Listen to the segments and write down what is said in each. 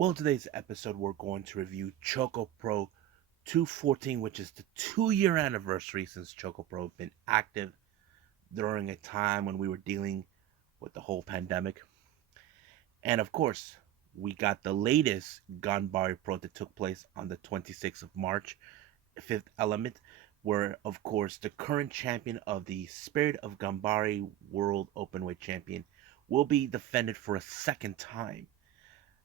Well, today's episode, we're going to review ChocoPro 214, which is the 2 year anniversary since ChocoPro been active during a time when we were dealing with the whole pandemic. And of course, we got the latest Ganbare Pro that took place on the 26th of March, fifth element, where, of course, the current champion of the Spirit of Ganbare World Openweight Champion will be defended for a second time.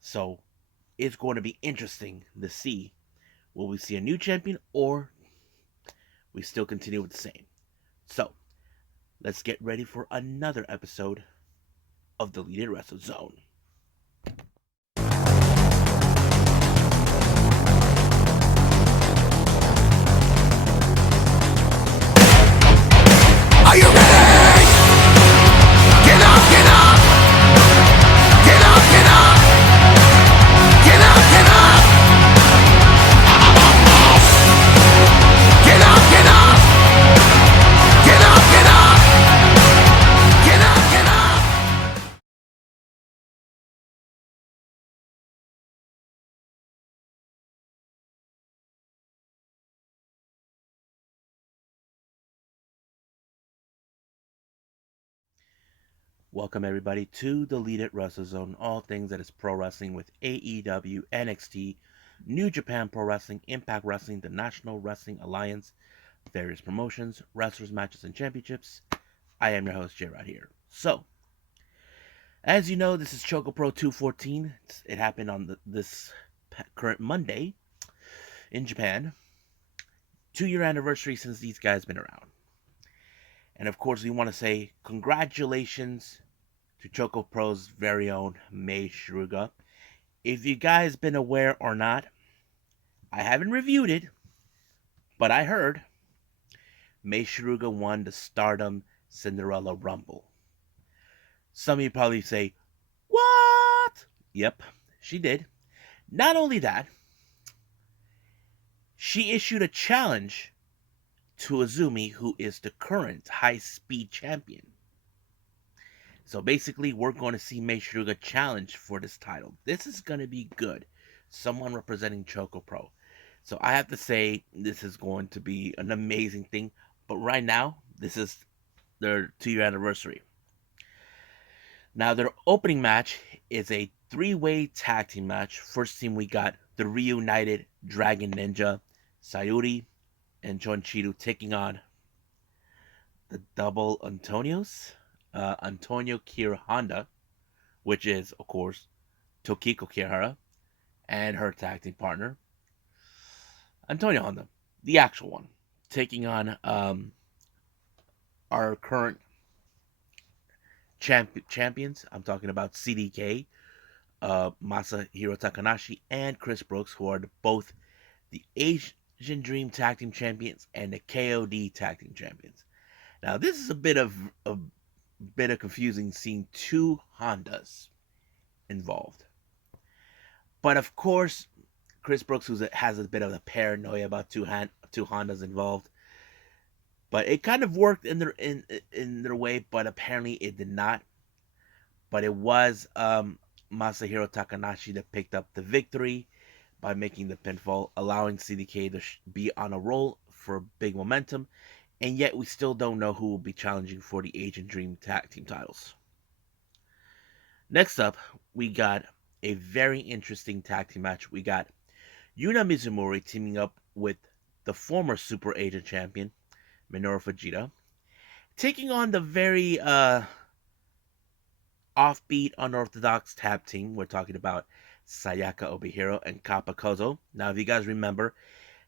So it's going to be interesting to see, will we see a new champion or we still continue with the same. So let's get ready for another episode of the Lead It Wrestle Zone. Are you ready? Get up, get up! Get up, get up! Get up, get up! Get up, get up! Get up, get up! Get up, get up! Welcome everybody to the Lead It Wrestle Zone, all things that is pro wrestling with AEW, NXT, New Japan Pro Wrestling, Impact Wrestling, the National Wrestling Alliance, various promotions, wrestlers, matches, and championships. I am your host, J-Rod here. So, as you know, this is ChocoPro 214. It happened on this current Monday in Japan. 2 year anniversary since these guys been around. And of course, we want to say congratulations to ChocoPro's very own Mei Shiruga. If you guys been aware or not, I haven't reviewed it, but I heard Mei Shiruga won the Stardom Cinderella Rumble. Some of you probably say, what? Yep, she did. Not only that, she issued a challenge to Azumi, who is the current high-speed champion. So basically, we're going to see Mei Shiruga challenge for this title. This is going to be good. Someone representing ChocoPro. So I have to say, this is going to be an amazing thing. But right now, this is their 2 year anniversary. Now, their opening match is a three-way tag team match. First team, we got the reunited Dragon Ninja, Sayuri and Chonchiru taking on the double Antonios, Antonio Kira Honda, which is, of course, Tokiko Kirihara, and her tag team partner, Antonio Honda, the actual one, taking on our current champions. I'm talking about CDK, Masahiro Takanashi, and Chris Brooks, who are both the Asian Dream Tag Team Champions and the KOD Tag Team Champions. Now, this is a bit of confusing seeing two Hondas involved. But of course, Chris Brooks has a bit of a paranoia about two Hondas involved. But it kind of worked in their way, but apparently it did not. But it was Masahiro Takanashi that picked up the victory by making the pinfall, allowing CDK to be on a roll for big momentum. And yet we still don't know who will be challenging for the Asian Dream Tag Team titles. Next up, we got a very interesting tag team match. We got Yuna Mizumori teaming up with the former Super Asian champion, Minoru Fujita, taking on the very offbeat, unorthodox tag team. We're talking about Sayaka Obihiro and Kappa Kozo. Now, if you guys remember,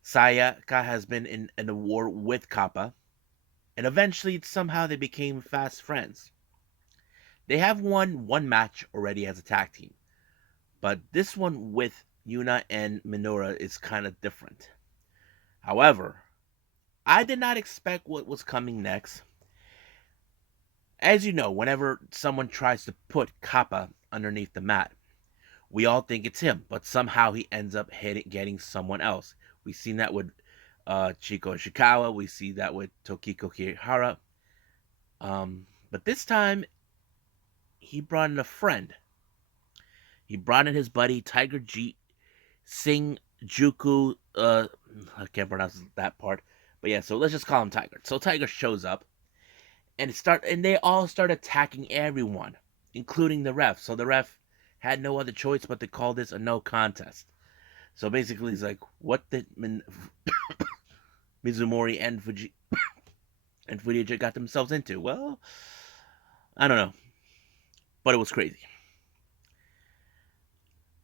Sayaka has been in a war with Kappa, and eventually somehow they became fast friends. They have won one match already as a tag team, but this one with Yuna and Minoru is kind of different. However, I did not expect what was coming next. As you know, whenever someone tries to put Kappa underneath the mat, we all think it's him, but somehow he ends up getting someone else. We've seen that with Chiko Ishikawa. We see that with Tokiko Kirihara. But this time, he brought in a friend. He brought in his buddy Tiger G Sing Juku. I can't pronounce that part, but yeah. So let's just call him Tiger. So Tiger shows up and they all start attacking everyone, including the ref. So the ref had no other choice but to call this a no contest. So basically, he's like, "What did Mizumori and Fujita got themselves into?" Well, I don't know, but it was crazy.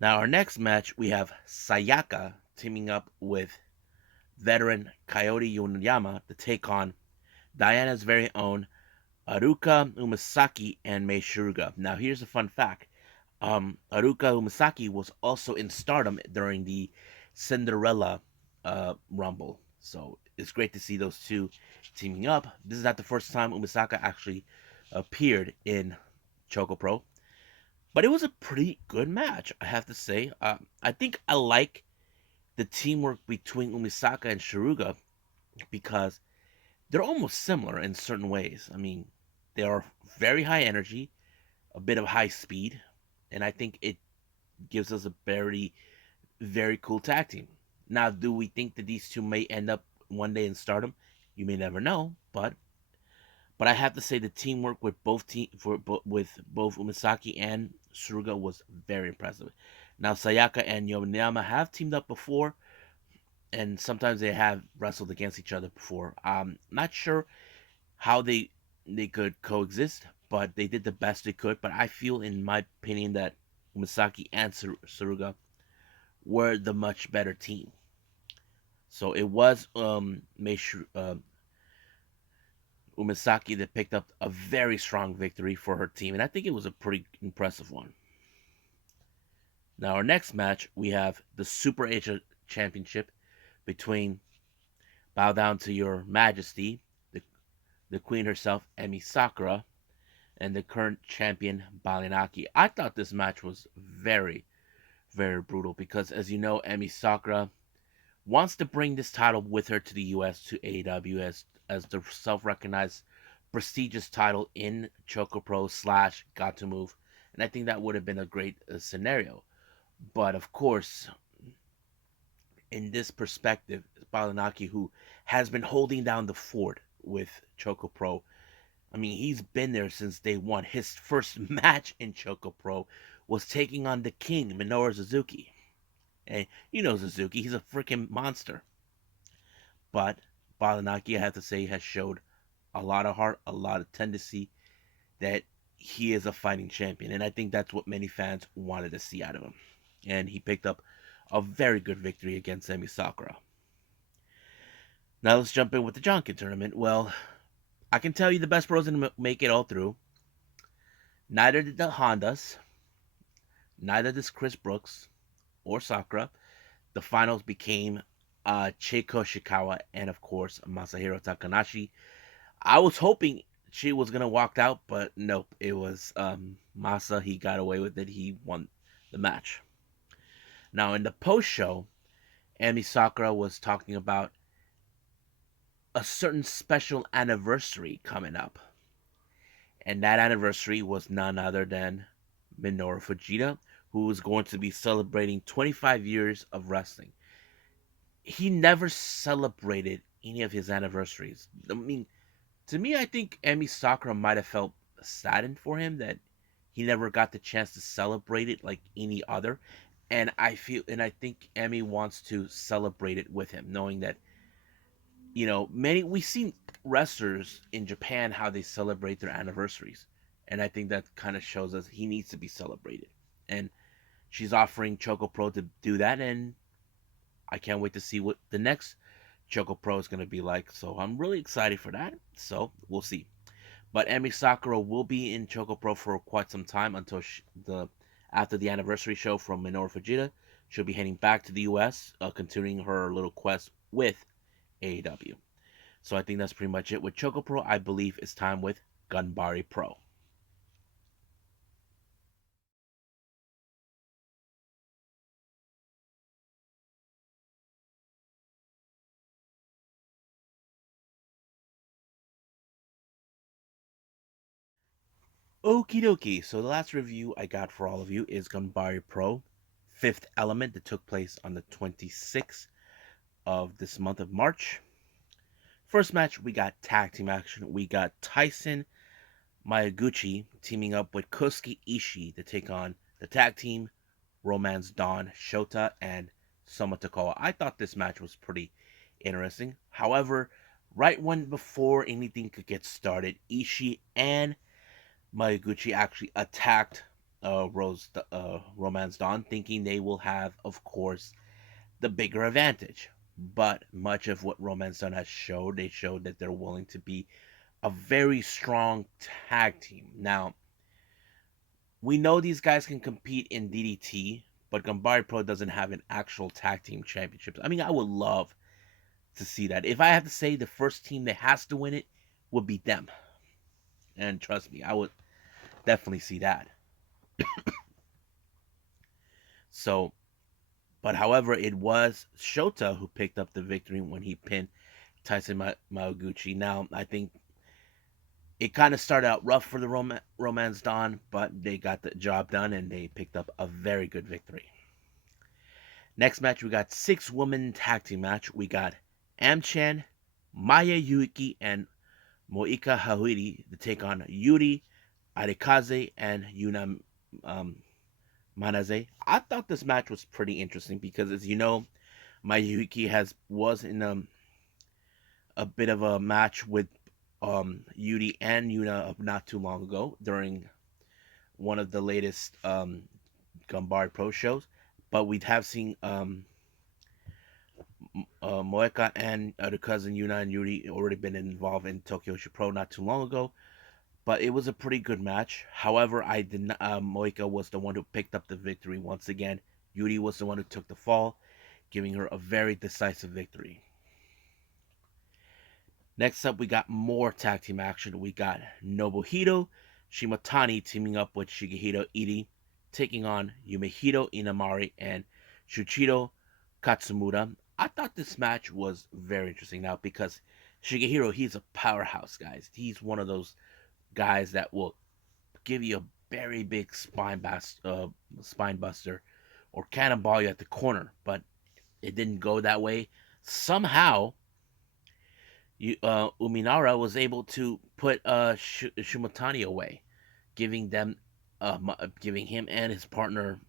Now our next match, we have Sayaka teaming up with veteran Coyote Yonayama to take on Diana's very own Aruka Umasaki and Mei Shiruga. Now here's a fun fact. Aruka Umasaki was also in Stardom during the Cinderella Rumble. So it's great to see those two teaming up. This is not the first time Umasaka actually appeared in ChocoPro, but it was a pretty good match, I have to say. I think I like the teamwork between Umisaka and Shiruga because they're almost similar in certain ways. I mean, they are very high energy, a bit of high speed, and I think it gives us a very, very cool tag team. Now, do we think that these two may end up one day in Stardom? You may never know, but I have to say the teamwork with with both Umisaki and Suruga was very impressive. Now, Sayaka and Yoneyama have teamed up before, and sometimes they have wrestled against each other before. Not sure how they could coexist, but they did the best they could. But I feel, in my opinion, that Misaki and Saruga were the much better team. So it was Umisaki that picked up a very strong victory for her team, and I think it was a pretty impressive one. Now our next match, we have the Super Asia Championship between Bow Down to Your Majesty, the Queen herself, Emi Sakura, and the current champion Baliyan Akki. I thought this match was very, very brutal because, as you know, Emi Sakura wants to bring this title with her to the U.S. to AEW as the self-recognized prestigious title in ChocoPro slash Got to Move, and I think that would have been a great scenario. But of course, in this perspective, Balanaki, who has been holding down the fort with ChocoPro, I mean, he's been there since day one. His first match in ChocoPro was taking on the king, Minoru Suzuki. And you know Suzuki, he's a freaking monster. But Balanaki, I have to say, has showed a lot of heart, a lot of tendency that he is a fighting champion. And I think that's what many fans wanted to see out of him. And he picked up a very good victory against Emi Sakura. Now let's jump in with the Jonkin tournament. Well, I can tell you the best pros didn't make it all through. Neither did the Hondas, neither did Chris Brooks or Sakura. The finals became Cheiko Shikawa and, of course, Masahiro Takanashi. I was hoping she was going to walk out, but nope. It was Masa. He got away with it. He won the match. Now, in the post show, Emi Sakura was talking about a certain special anniversary coming up. And that anniversary was none other than Minoru Fujita, who was going to be celebrating 25 years of wrestling. He never celebrated any of his anniversaries. I mean, to me, I think Emi Sakura might have felt saddened for him that he never got the chance to celebrate it like any other. And I think Emi wants to celebrate it with him, knowing that, many we've seen wrestlers in Japan how they celebrate their anniversaries, and I think that kind of shows us he needs to be celebrated. And she's offering Choco Pro to do that, and I can't wait to see what the next Choco Pro is going to be like. So I'm really excited for that. So we'll see. But Emi Sakura will be in Choco Pro for quite some time until the after the anniversary show from Minoru Fujita. She'll be heading back to the U.S., continuing her little quest with AEW. So I think that's pretty much it with Choco Pro. I believe it's time with Ganbare Pro. Okie dokie. So the last review I got for all of you is Ganbare Pro, Fifth Element, that took place on the 26th of this month of March. First match, we got tag team action. We got Tyson Miyaguchi teaming up with Kosuke Ishii to take on the tag team Romance Dawn, Shota, and Soma Takao. I thought this match was pretty interesting. However, right when before anything could get started, Ishii and Miyaguchi actually attacked Romance Dawn, thinking they will have, of course, the bigger advantage. But much of what Romance Dawn has showed, they showed that they're willing to be a very strong tag team. Now, we know these guys can compete in DDT, but Ganbare Pro doesn't have an actual tag team championship. I mean, I would love to see that. If I have to say the first team that has to win it would be them. And trust me, I would definitely see that. So, but however, it was Shota who picked up the victory when he pinned Tyson Miyaguchi. Now, I think it kind of started out rough for the Romance Dawn, but they got the job done and they picked up a very good victory. Next match, we got 6-woman tag team match. We got Amchan, Maya Yuki, and Moika Hauiri to take on Yuri, Arikaze, and Yuna Manaze. I thought this match was pretty interesting because, as you know, Maya Yuki was in a bit of a match with Yuri and Yuna not too long ago during one of the latest Ganbare Pro shows. But we have seen Moeka and her cousin Yuna and Yuri already been involved in Tokyo Pro not too long ago. But it was a pretty good match. However, I did not, Moeka was the one who picked up the victory once again. Yuri was the one who took the fall, giving her a very decisive victory. Next up, we got more tag team action. We got Nobuhito Shimatani teaming up with Shigehiro Iri, taking on Yumehiro Inamari and Shuichiro Katsumura. I thought this match was very interesting now because Shigehiro, he's a powerhouse, guys. He's one of those guys that will give you a very big spine buster or cannonball you at the corner, but it didn't go that way. Somehow, Uminara was able to put Shumatani away, giving giving him and his partner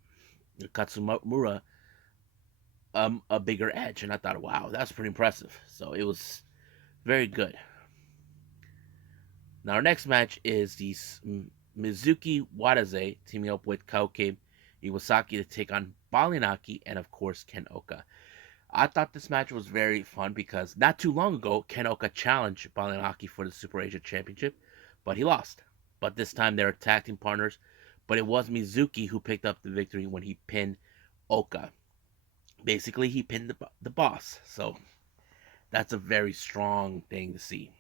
Katsumura a bigger edge. And I thought, wow, that's pretty impressive. So it was very good. Now our next match is the Mizuki Wadaze teaming up with Kaoke Iwasaki to take on Baliyan Akki and of course Ken Oka. I thought this match was very fun because not too long ago, Ken Oka challenged Baliyan Akki for the Super Asia Championship, but he lost. But this time they're tag team partners, but it was Mizuki who picked up the victory when he pinned Oka. Basically, he pinned the boss, so that's a very strong thing to see.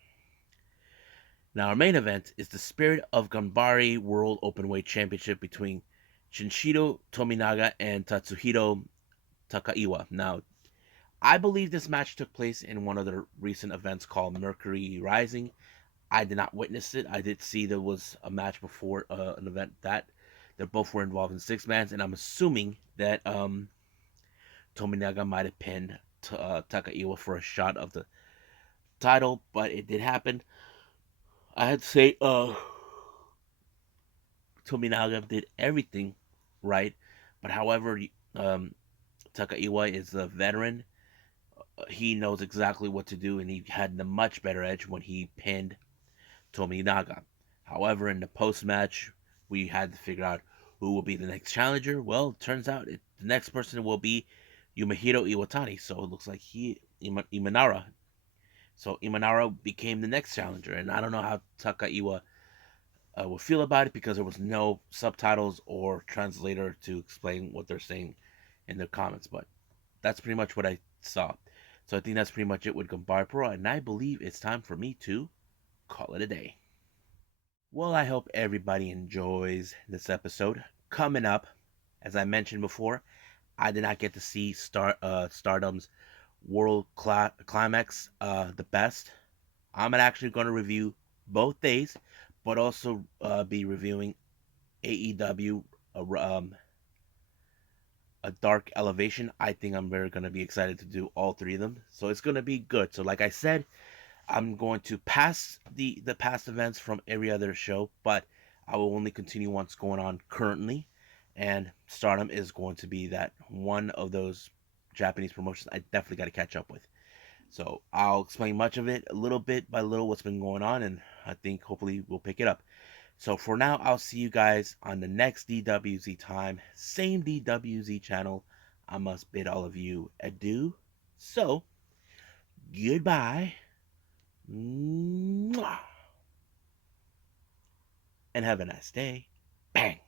Now, our main event is the Spirit of Ganbare World Openweight Championship between Shinshido Tominaga and Tatsuhiro Takaiwa. Now, I believe this match took place in one of the recent events called Mercury Rising. I did not witness it. I did see there was a match before an event that they both were involved in six mans, and I'm assuming that Tominaga might have pinned Takaiwa for a shot of the title, but it did happen. I had to say, Tominaga did everything right, but however, Takaiwa is a veteran. He knows exactly what to do, and he had a much better edge when he pinned Tominaga. However, in the post match, we had to figure out who will be the next challenger. Well, it turns out the next person will be Yumehiro Iwatani. So it looks like Imanara. So Imanara became the next challenger, and I don't know how Takaiwa will feel about it because there was no subtitles or translator to explain what they're saying in their comments. But that's pretty much what I saw. So I think that's pretty much it with Ganbare Pro, and I believe it's time for me to call it a day. Well, I hope everybody enjoys this episode. Coming up, as I mentioned before, I did not get to see Stardom's World Climax, the best. I'm actually going to review both days, but also be reviewing AEW, a Dark Elevation. I think I'm very going to be excited to do all three of them. So it's going to be good. So like I said, I'm going to pass the past events from every other show, but I will only continue what's going on currently. And Stardom is going to be that one of those Japanese promotions I definitely got to catch up with. So I'll explain much of it a little bit by little what's been going on, and I think hopefully we'll pick it up. So for now, I'll see you guys on the next DWZ time, same DWZ channel. I must bid all of you adieu. So goodbye. Mwah. And have a nice day. Bang.